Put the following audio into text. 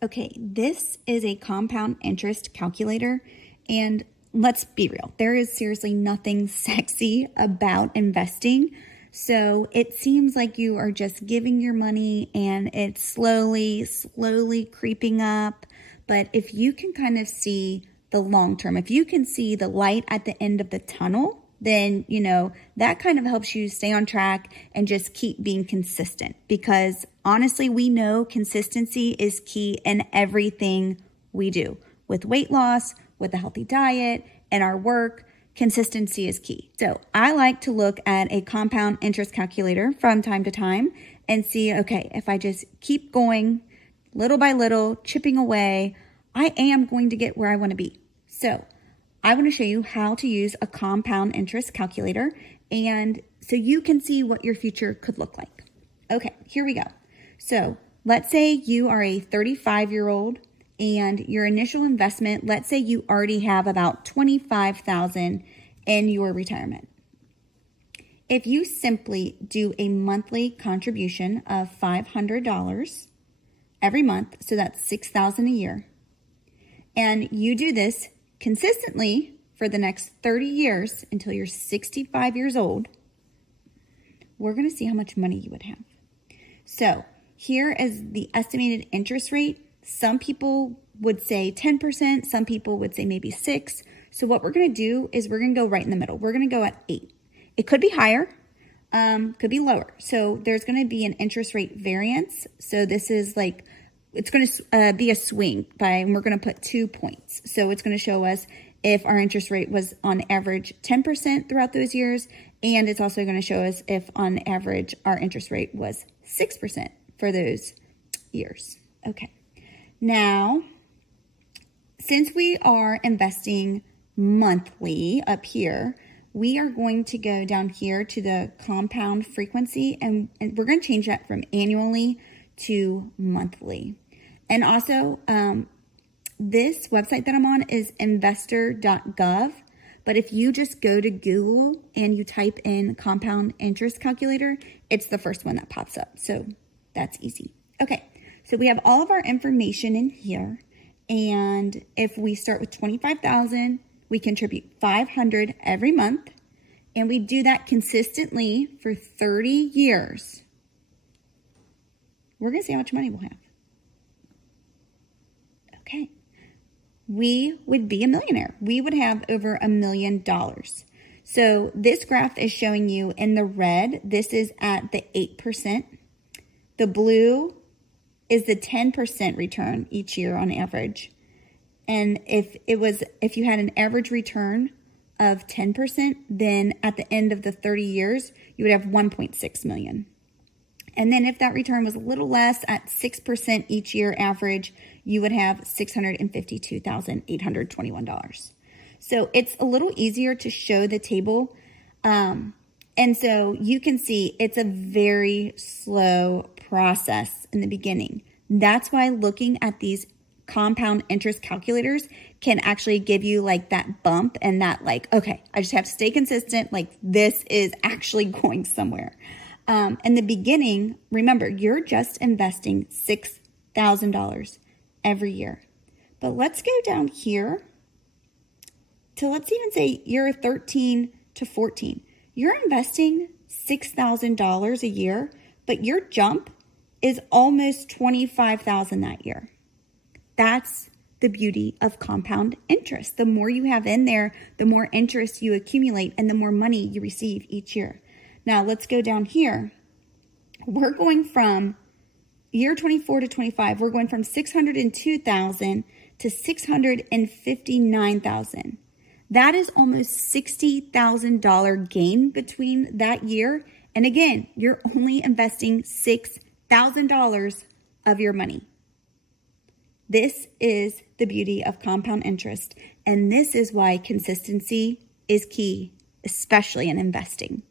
Okay, this is a compound interest calculator, and let's be real, there is seriously nothing sexy about investing. So it seems like you are just giving your money and it's slowly creeping up. But if you can kind of see the long term, if you can see the light at the end of the tunnel, then, that kind of helps you stay on track and just keep being consistent. Because honestly, we know consistency is key in everything we do. With weight loss, with a healthy diet, and our work, consistency is key. So I like to look at a compound interest calculator from time to time and see, okay, if I just keep going little by little, chipping away, I am going to get where I want to be. So I want to show you how to use a compound interest calculator, and so you can see what your future could look like. Okay, here we go. So let's say you are a 35-year-old and your initial investment, let's say you already have about $25,000 in your retirement. If you simply do a monthly contribution of $500 every month, so that's $6,000 a year, and you do this consistently for the next 30 years until you're 65 years old, we're going to see how much money you would have. So here is the estimated interest rate. Some people would say 10%, some people would say maybe 6%. So what we're going to do is we're going to go right in the middle. We're going to go at 8%. It could be higher, could be lower. So there's going to be an interest rate variance. So this is like, it's going to be a swing and we're going to put 2 points. So it's going to show us if our interest rate was on average 10% throughout those years. And it's also going to show us if on average our interest rate was 6% for those years. Okay. Now, since we are investing monthly up here, we are going to go down here to the compound frequency, and we're going to change that from annually to monthly. And also, this website that I'm on is investor.gov. But if you just go to Google and you type in compound interest calculator, it's the first one that pops up. So that's easy. Okay, so we have all of our information in here. And if we start with $25,000, we contribute $500 every month. And we do that consistently for 30 years. We're going to see how much money we'll have. Okay. We would be a millionaire. We would have over $1 million. So this graph is showing you in the red, this is at the 8%. The blue is the 10% return each year on average. And if you had an average return of 10%, then at the end of the 30 years, you would have 1.6 million. And then if that return was a little less at 6% each year average, you would have $652,821. So it's a little easier to show the table. And so you can see it's a very slow process in the beginning. That's why looking at these compound interest calculators can actually give you like that bump and that like, okay, I just have to stay consistent. Like this is actually going somewhere. In the beginning, remember, you're just investing $6,000 every year. But let's go down here to, let's even say you're 13 to 14. You're investing $6,000 a year, but your jump is almost $25,000 that year. That's the beauty of compound interest. The more you have in there, the more interest you accumulate and the more money you receive each year. Now let's go down here. We're going from year 24 to 25, we're going from 602,000 to 659,000. That is almost $60,000 gain between that year. And again, you're only investing $6,000 of your money. This is the beauty of compound interest. And this is why consistency is key, especially in investing.